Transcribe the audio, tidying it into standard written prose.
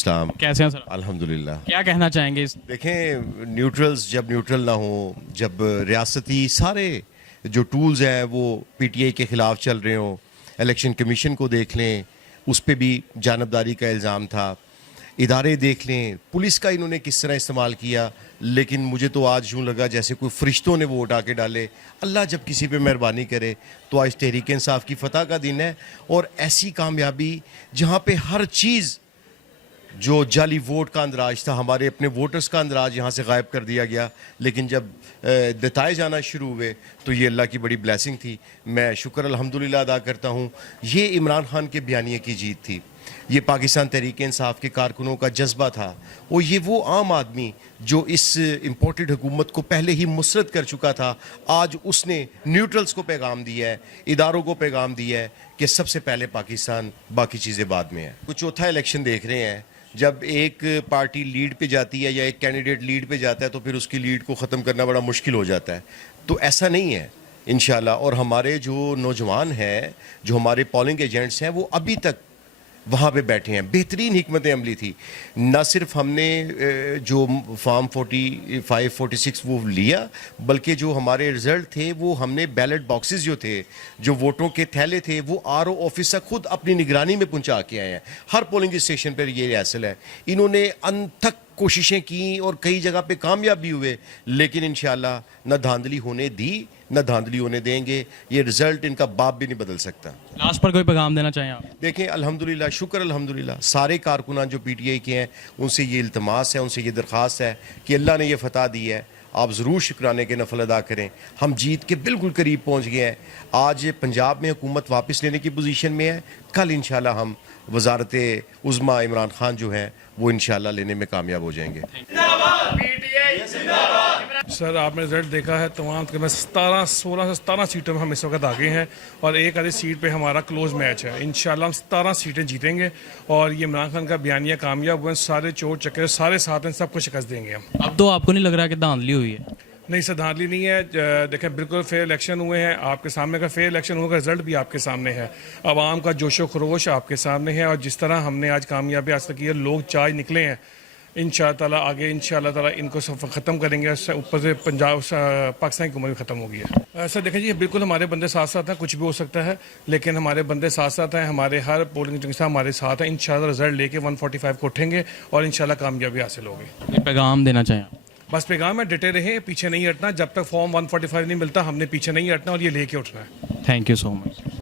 अस्सलाम। कैसे हैं सर? अल्हम्दुलिल्लाह। क्या कहना चाहेंगे इस देखें, न्यूट्रल्स जब न्यूट्रल ना हो, जब रियासती सारे जो टूल्स हैं वो पीटीआई के ख़िलाफ़ चल रहे हों, इलेक्शन कमीशन को देख लें, उस पर भी जानबदारी का इल्ज़ाम था, इदारे देख लें, पुलिस का इन्होंने किस तरह इस्तेमाल किया। लेकिन मुझे तो आज यूँ लगा जैसे कोई फरिश्तों ने वो उठा के डाले। अल्लाह जब किसी पे मेहरबानी करे तो आज तहरीक इंसाफ की फ़तह का दिन है, और ऐसी कामयाबी जहाँ पे हर चीज़ जो जाली वोट का अंदराज था, हमारे अपने वोटर्स का अंदराज यहाँ से गायब कर दिया गया। लेकिन जब दताए जाना शुरू हुए तो ये अल्लाह की बड़ी ब्लेसिंग थी। मैं शुक्र अल्हम्दुलिल्लाह अदा करता हूँ। ये इमरान खान के बयानिए की जीत थी, ये पाकिस्तान तहरीक इंसाफ के कारकुनों का जज्बा था, और ये वो आम आदमी जो इस इम्पोर्टेड हुकूमत को पहले ही मुसरत कर चुका था, आज उसने न्यूट्रल्स को पैगाम दिया है, इदारों को पैगाम दिया है कि सबसे पहले पाकिस्तान, बाकी चीज़ें बाद में है। कुछ चौथा इलेक्शन देख रहे हैं, जब एक पार्टी लीड पे जाती है या एक कैंडिडेट लीड पे जाता है तो फिर उसकी लीड को ख़त्म करना बड़ा मुश्किल हो जाता है। तो ऐसा नहीं है इंशाल्लाह। और हमारे जो नौजवान हैं, जो हमारे पोलिंग एजेंट्स हैं, वो अभी तक वहाँ पे बैठे हैं। बेहतरीन हिकमत अमली थी। न सिर्फ हमने जो फॉर्म 45, 46 वो लिया, बल्कि जो हमारे रिज़ल्ट थे वो हमने बैलेट बॉक्सेस जो थे, जो वोटों के थैले थे, वो आरओ ऑफिसर खुद अपनी निगरानी में पहुँचा के आए हैं। हर पोलिंग स्टेशन पर ये हासिल है। इन्होंने अनथक कोशिशें की और कई जगह पे कामयाब भी हुए, लेकिन इंशाल्लाह न धांधली होने दी, न धांधली होने देंगे। ये रिज़ल्ट इनका बाप भी नहीं बदल सकता। लास्ट पर कोई पैगाम देना चाहें आप? देखें, अल्हम्दुलिल्लाह, शुक्र अल्हम्दुलिल्लाह, सारे कारकुनान जो पीटीआई के हैं उनसे ये इल्तमास है, उनसे ये दरख्वास्त है कि अल्लाह ने ये फ़तह दी है, आप ज़रूर शुक्राने के नफल अदा करें। हम जीत के बिल्कुल करीब पहुँच गए हैं। आज पंजाब में हुकूमत वापस लेने की पोजीशन में है। कल इंशाल्लाह हम वजारत उज़्मा इमरान खान जो है वो इंशाल्लाह लेने में कामयाब हो जाएंगे। सर, आपने रिजल्ट देखा है, तमाम तकरीबन 16 से 17 सीटों में हम इस वक्त आगे हैं, और एक आधी सीट पे हमारा क्लोज मैच है। इंशाल्लाह हम 17 सीटें जीतेंगे, और ये इमरान खान का बयानिया कामयाब हुआ। सारे चोर चक्कर सारे साथ हैं, सबको शिकस्त देंगे हम। अब तो आपको नहीं लग रहा कि धांधली हुई है? नहीं सर, धांधली नहीं है। देखें, बिल्कुल फेयर इलेक्शन हुए हैं, आपके सामने का फेयर इलेक्शन हुआ, रिजल्ट भी आपके सामने है, आवाम का जोशो खरोश आपके सामने है, और जिस तरह हमने आज कामयाबी हासिल की है, लोग चार्ज निकले हैं। इंशाअल्लाह ताला आगे इंशाअल्लाह ताला इनको सब ख़त्म करेंगे। ऊपर से पंजाब पाकिस्तान की हुकूमत भी ख़त्म हो गई है। सर देखें जी, बिल्कुल हमारे बंदे साथ साथ हैं, कुछ भी हो सकता है, लेकिन हमारे बंदे साथ साथ हैं। हमारे हर पोलिंग एजेंट हमारे साथ हैं। इंशाअल्लाह रिजल्ट लेके 145 को उठेंगे और इंशाअल्लाह कामयाबी हासिल होगी। कोई पैगाम देना चाहें आप? बस पैगाम है, डटे रहे, पीछे नहीं हटना। जब तक फॉर्म 145 नहीं मिलता हमने पीछे नहीं हटना, और ये लेके उठना है। Thank you so much.